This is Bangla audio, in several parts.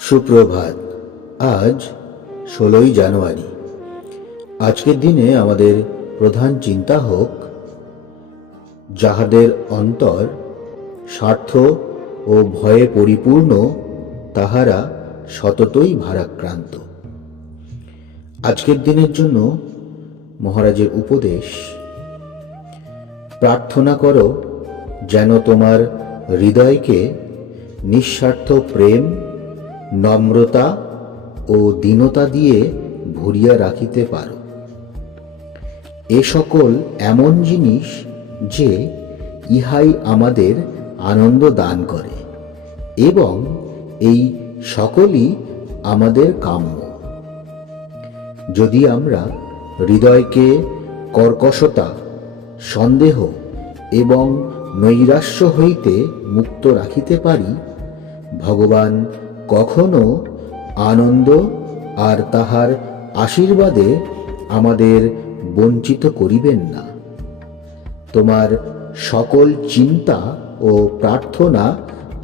সুপ্রভাত। আজ ষোলোই জানুয়ারি। আজকের দিনে আমাদের প্রধান চিন্তা হোক, যাহাদের অন্তর স্বার্থ ও ভয়ে পরিপূর্ণ, তাহারা সততই ভারাক্রান্ত। আজকের দিনের জন্য মহারাজের উপদেশ, প্রার্থনা করো যেন তোমার হৃদয়কে নিঃস্বার্থ প্রেম নম্রতা ও দীনতা দিয়ে ভরিয়া রাখিতে পারো। এ সকল এমন জিনিস যে ইহাই আমাদের আনন্দ দান করে এবং এই সকলই আমাদের কাম্য। যদি আমরা হৃদয়কে কর্কশতা, সন্দেহ এবং নৈরাশ্য হইতে মুক্ত রাখিতে পারি, ভগবান কখনো আনন্দ আর তাহার আশীর্বাদে আমাদের বঞ্চিত করিবেন না। তোমার সকল চিন্তা ও প্রার্থনা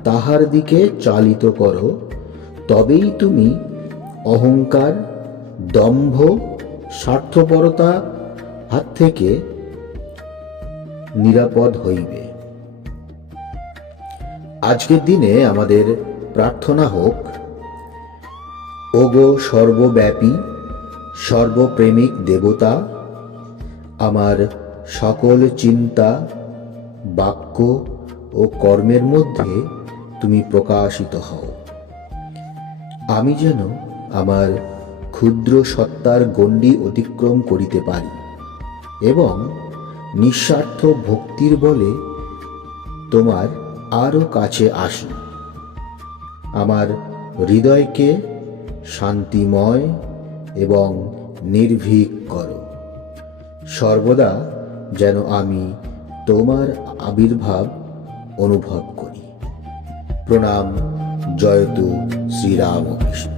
তাহার দিকে চালিত করো, তবেই তুমি অহংকার, দম্ভ, স্বার্থপরতা হাত থেকে নিরাপদ হইবে। আজকের দিনে আমাদের প্রার্থনা হোক। ওগো সর্বব্যাপী, সর্বপ্রেমিক দেবতা, আমার সকল চিন্তা, বাক্য ও কর্মের মধ্যে তুমি প্রকাশিত হও। আমি যেন আমার ক্ষুদ্র সত্তার গণ্ডি অতিক্রম করিতে পারি এবং নিঃস্বার্থ ভক্তির বলে তোমার আরও কাছে আসি। আমার হৃদয়কে শান্তিময় এবং নির্ভীক করো। সর্বদা যেন আমি তোমার আবির্ভাব অনুভব করি। প্রণাম, জয়তু শ্রীরামকৃষ্ণ।